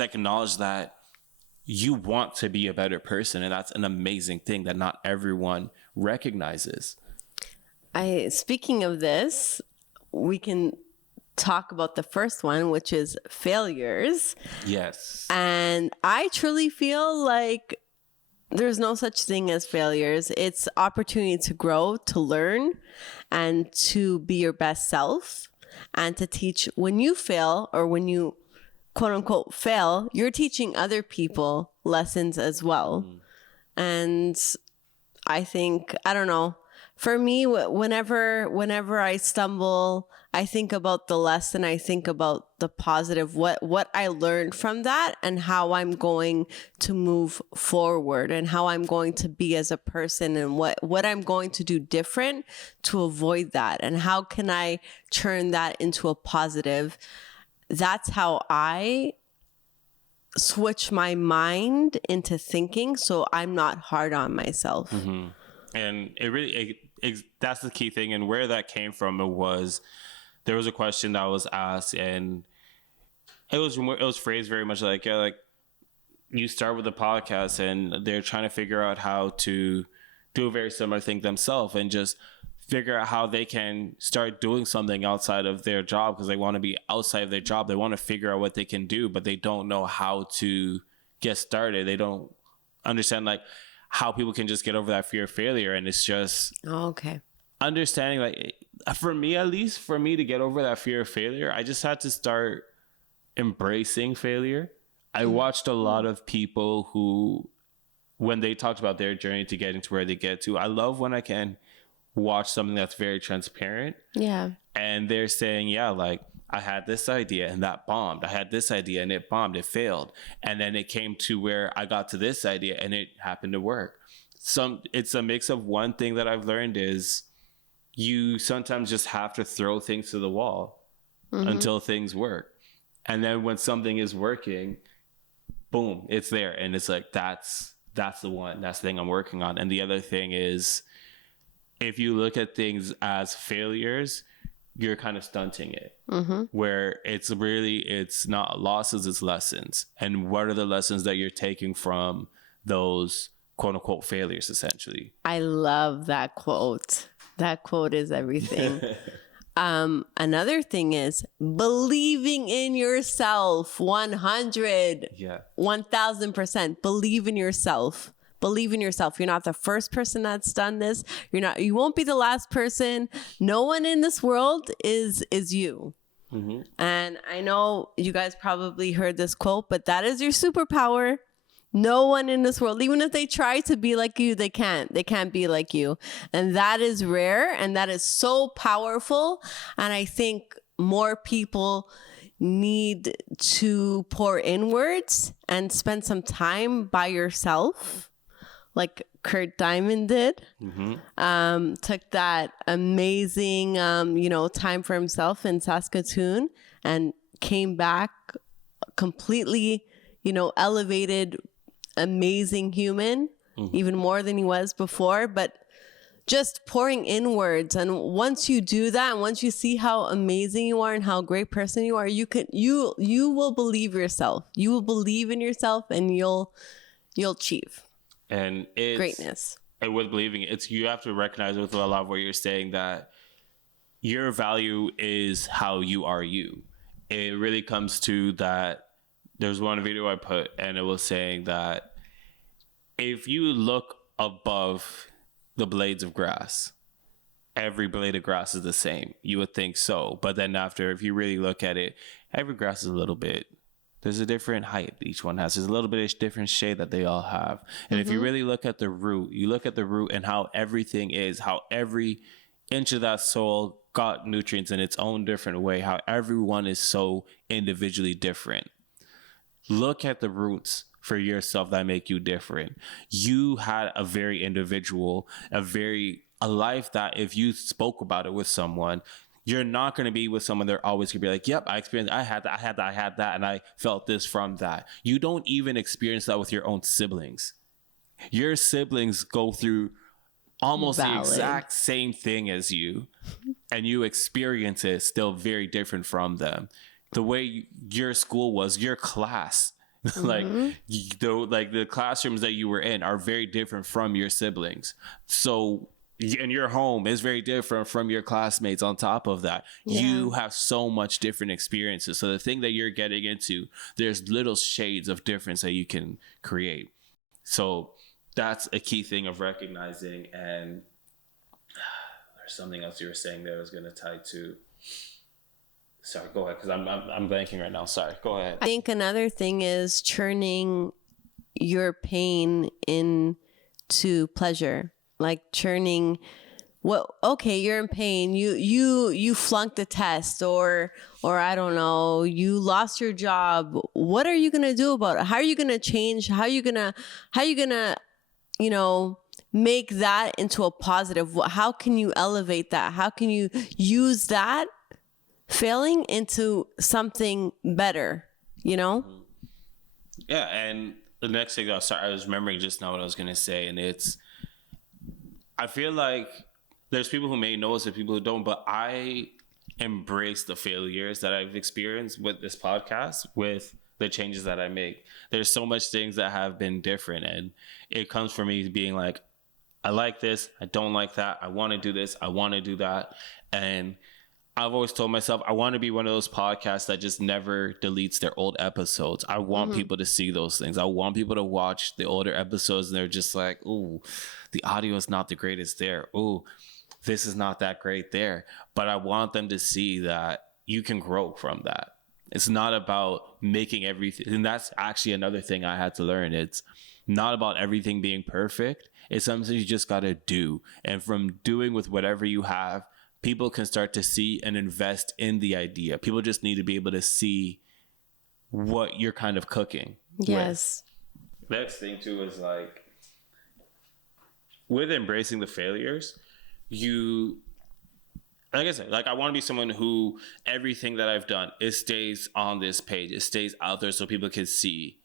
just acknowledge that you want to be a better person. And that's an amazing thing that not everyone recognizes. Speaking of this, we can talk about the first one, which is failures. Yes. And I truly feel like there's no such thing as failures. It's opportunity to grow, to learn, and to be your best self, and to teach. When you fail, or when you quote unquote fail, you're teaching other people lessons as well. And I think, I don't know, for me, whenever I stumble, I think about the lesson. I think about the positive, what I learned from that, and how I'm going to move forward, and how I'm going to be as a person, and what I'm going to do different to avoid that, and how can I turn that into a positive. That's how I switch my mind into thinking, so I'm not hard on myself. Mm-hmm. And it really, that's the key thing. And where that came from, there was a question that was asked, and it was phrased very much like, yeah, like you start with a podcast, and they're trying to figure out how to do a very similar thing themselves, and just figure out how they can start doing something outside of their job, because they want to be outside of their job. They want to figure out what they can do, but they don't know how to get started. They don't understand like how people can just get over that fear of failure. And it's just understanding, like, for me, at least for me to get over that fear of failure, I just had to start embracing failure. I watched a lot of people who, when they talked about their journey to getting to where they get to, I love when I can watch something that's very transparent. Yeah. And they're saying, yeah, like, I had this idea and that bombed. I had this idea and it bombed, it failed. And then it came to where I got to this idea and it happened to work. It's a mix of one thing that I've learned is you sometimes just have to throw things to the wall until things work. And then when something is working, boom, it's there. And it's like, that's the one, that's the thing I'm working on. And the other thing is, if you look at things as failures, you're kind of stunting it, where it's not losses, it's lessons. And what are the lessons that you're taking from those quote unquote failures, essentially? I love that quote. That quote is everything. Another thing is believing in yourself. 100. Yeah. 1000%. Believe in yourself. Believe in yourself. You're not the first person that's done this. You won't be the last person. No one in this world is you. And I know you guys probably heard this quote, but that is your superpower. No one in this world, even if they try to be like you, they can't be like you. And that is rare, and that is so powerful. And I think more people need to pour inwards and spend some time by yourself, like Kurt Diamond did. Took that amazing, time for himself in Saskatoon, and came back completely, elevated, amazing human, even more than he was before. But just pouring inwards, and once you do that, and once you see how amazing you are and how great person you are, you will believe yourself. You will believe in yourself, and you'll achieve. And it's greatness. And with believing it, you have to recognize with a lot of what you're saying that your value is how you are you. It really comes to that. There's one video I put, and it was saying that if you look above the blades of grass, every blade of grass is the same. You would think so. But then after, if you really look at it, every grass is a little bit. There's a different height each one has. There's a little bit of different shade that they all have. And if you really look at the root, and how everything is, how every inch of that soil got nutrients in its own different way, how everyone is so individually different. Look at the roots for yourself that make you different. You had a very individual, a life that if you spoke about it with someone, you're not going to be with someone they're always going to be like, yep, I had that, and I felt this from that. You don't even experience that with your own siblings. Your siblings go through almost the exact same thing as you, and you experience it still very different from them. The way your school was, your class Like, like the classrooms that you were in are very different from your siblings. So, and your home is very different from your classmates. On top of that, you have so much different experiences. So the thing that you're getting into, there's little shades of difference that you can create. So that's a key thing of recognizing. And there's something else you were saying that I was going to tie to. Sorry, go ahead, because I'm blanking right now. Sorry, go ahead. I think another thing is turning your pain into pleasure, like turning okay, you're in pain, you flunked the test, or I don't know, you lost your job. What are you gonna do about it? How are you gonna change? How are you gonna make that into a positive? How can you elevate that? How can you use that failing into something better, Yeah. And the next thing I was remembering just now what I was going to say. And I feel like there's people who may know us and people who don't, but I embrace the failures that I've experienced with this podcast, with the changes that I make. There's so much things that have been different. And it comes from me being like, I like this. I don't like that. I want to do this. I want to do that. And I've always told myself, I want to be one of those podcasts that just never deletes their old episodes. I want people to see those things. I want people to watch the older episodes and they're just like, ooh, the audio is not the greatest there. Ooh, this is not that great there. But I want them to see that you can grow from that. It's not about making everything. And that's actually another thing I had to learn. It's not about everything being perfect. It's something you just got to do. And from doing with whatever you have, people can start to see and invest in the idea. People just need to be able to see what you're kind of cooking. Yes. With. Next thing too is like, with embracing the failures, like I said, like I want to be someone who everything that I've done, it stays on this page. It stays out there so people can see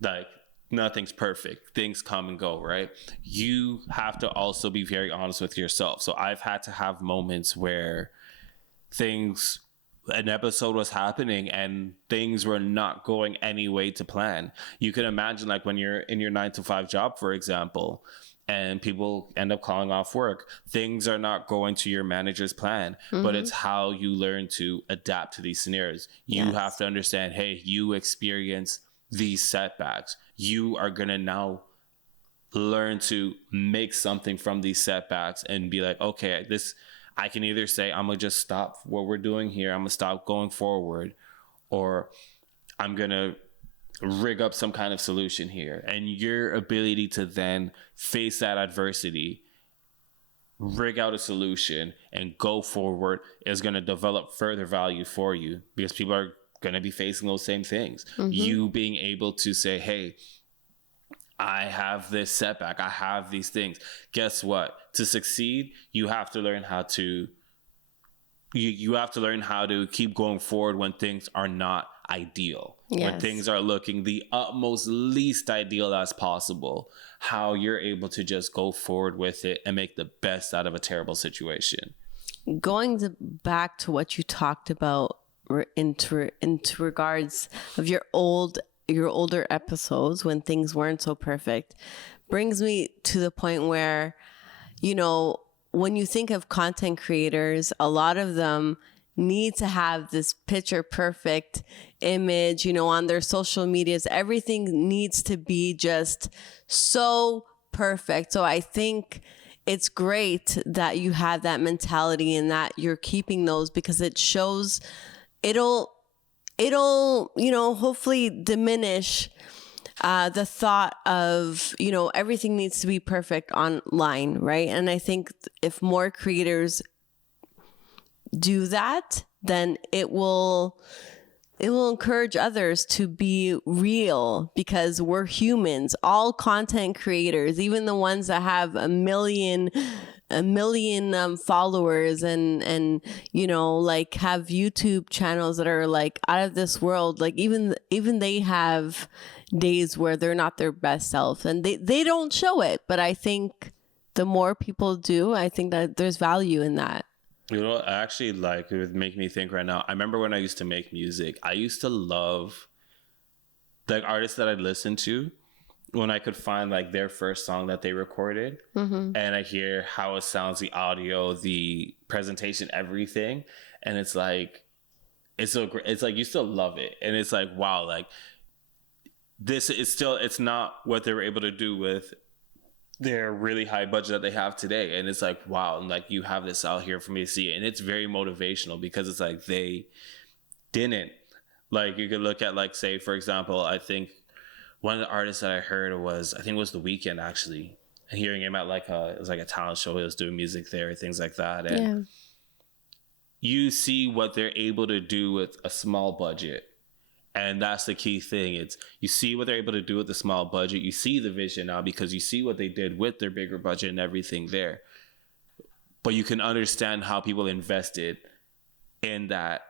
like nothing's perfect. Things come and go, right? You have to also be very honest with yourself. So I've had to have moments where an episode was happening and things were not going any way to plan. You can imagine like when you're in your 9-to-5 job, for example, and people end up calling off work. Things are not going to your manager's plan, but it's how you learn to adapt to these scenarios. You have to understand, hey, you experience these setbacks. You are going to now learn to make something from these setbacks and be like, okay, I can either say, I'm going to just stop what we're doing here. I'm going to stop going forward, or I'm going to rig up some kind of solution here. And your ability to then face that adversity, rig out a solution and go forward is going to develop further value for you, because people are going to be facing those same things. You being able to say, hey, I have this setback, I have these things. Guess what? To succeed, you have to learn how to keep going forward when things are not ideal. When things are looking the utmost least ideal as possible, how you're able to just go forward with it and make the best out of a terrible situation. Back to what you talked about into regards of your older episodes when things weren't so perfect, brings me to the point where, when you think of content creators, a lot of them need to have this picture perfect image, on their social medias. Everything needs to be just so perfect. So I think it's great that you have that mentality and that you're keeping those, because it shows it'll hopefully diminish the thought of, everything needs to be perfect online, right? And I think if more creators do that, then it will encourage others to be real, because we're humans. All content creators, even the ones that have a million followers and have YouTube channels that are like out of this world, like even they have days where they're not their best self, and they don't show it. But I think the more people do, I think that there's value in that. Actually, it would make me think right now. I remember when I used to make music, I used to love like artists that I listen to, when I could find like their first song that they recorded, and I hear how it sounds, the audio, the presentation, everything, and it's like, it's so great. It's like you still love it, and it's like, wow, like this is still, it's not what they were able to do with their really high budget that they have today. And it's like, wow, and like you have this out here for me to see, and it's very motivational because it's like they didn't, like you could look at, like, say for example, I think one of the artists that I heard was, I think it was The Weeknd actually, and hearing him at like it was like a talent show, he was doing music there, things like that, and you see what they're able to do with a small budget. And that's the key thing. It's, you see what they're able to do with the small budget. You see the vision now because you see what they did with their bigger budget and everything there. But you can understand how people invested in that,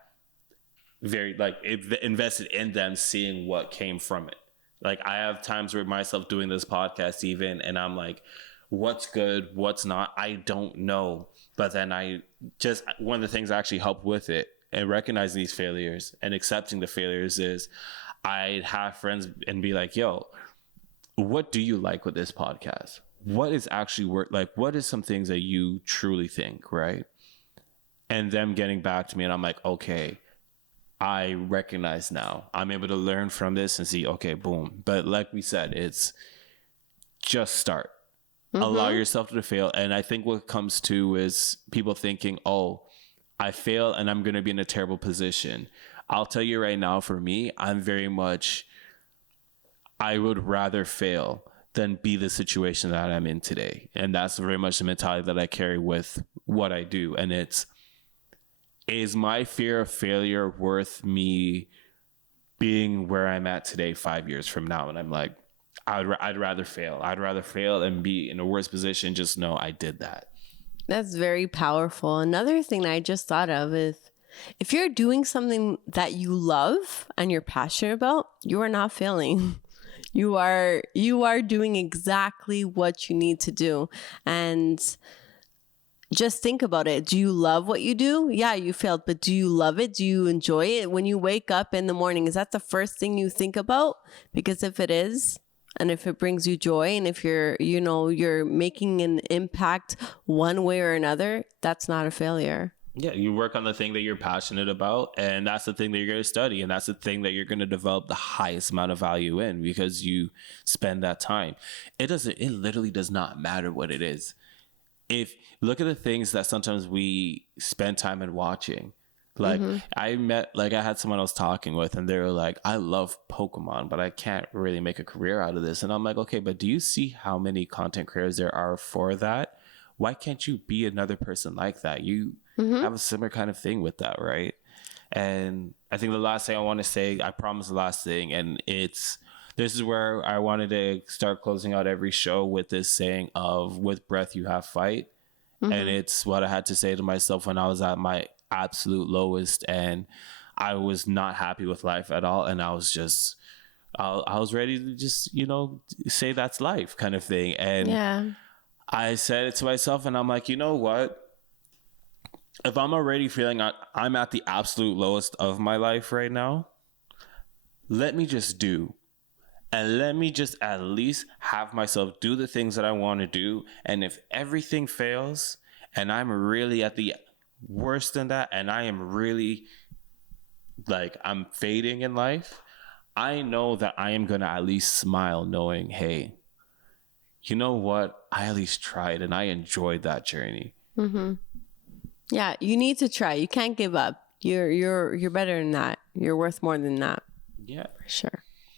very, like, invested in them seeing what came from it. Like, I have times where myself doing this podcast even, and I'm like, what's good, what's not, I don't know. But then one of the things I actually helped with it and recognizing these failures and accepting the failures is I'd have friends and be like, yo, what do you like with this podcast? What is actually work? Like, what is some things that you truly think, right? And them getting back to me, and I'm like, okay, I recognize now. I'm able to learn from this and see, okay, boom. But like we said, it's just start. Allow yourself to fail. And I think what comes to is people thinking, oh, I fail and I'm going to be in a terrible position. I'll tell you right now, for me, I'm very much, I would rather fail than be the situation that I'm in today. And that's very much the mentality that I carry with what I do. And it's, is my fear of failure worth me being where I'm at today 5 years from now? And I'm like, I'd rather fail. I'd rather fail and be in a worse position. Just know I did that. That's very powerful. Another thing that I just thought of is, if you're doing something that you love and you're passionate about, you are not failing. You are doing exactly what you need to do. And just think about it. Do you love what you do? Yeah, you failed, but do you love it? Do you enjoy it? When you wake up in the morning, is that the first thing you think about? Because if it is, and if it brings you joy, and if you're making an impact one way or another, that's not a failure. Yeah, you work on the thing that you're passionate about, and that's the thing that you're going to study, and that's the thing that you're going to develop the highest amount of value in, because you spend that time. It literally does not matter what it is. If look at the things that sometimes we spend time in watching. Like I had someone I was talking with, and they were like, I love Pokemon, but I can't really make a career out of this. And I'm like, okay, but do you see how many content creators there are for that? Why can't you be another person like that? You have a similar kind of thing with that, right? And I think the last thing I want to say, I promise the last thing, and this is where I wanted to start closing out every show with this saying of, with breath you have fight. And it's what I had to say to myself when I was at my absolute lowest and I was not happy with life at all. And I was ready to just, say that's life kind of thing. And I said it to myself, and I'm like, you know what? If I'm already feeling I'm at the absolute lowest of my life right now, let me just do. And let me just at least have myself do the things that I want to do. And if everything fails and I'm really at the worst than that, and I am really like, I'm fading in life, I know that I am going to at least smile knowing, hey, you know what? I at least tried and I enjoyed that journey. Yeah, you need to try. You can't give up. You're better than that. You're worth more than that. Yeah. For sure.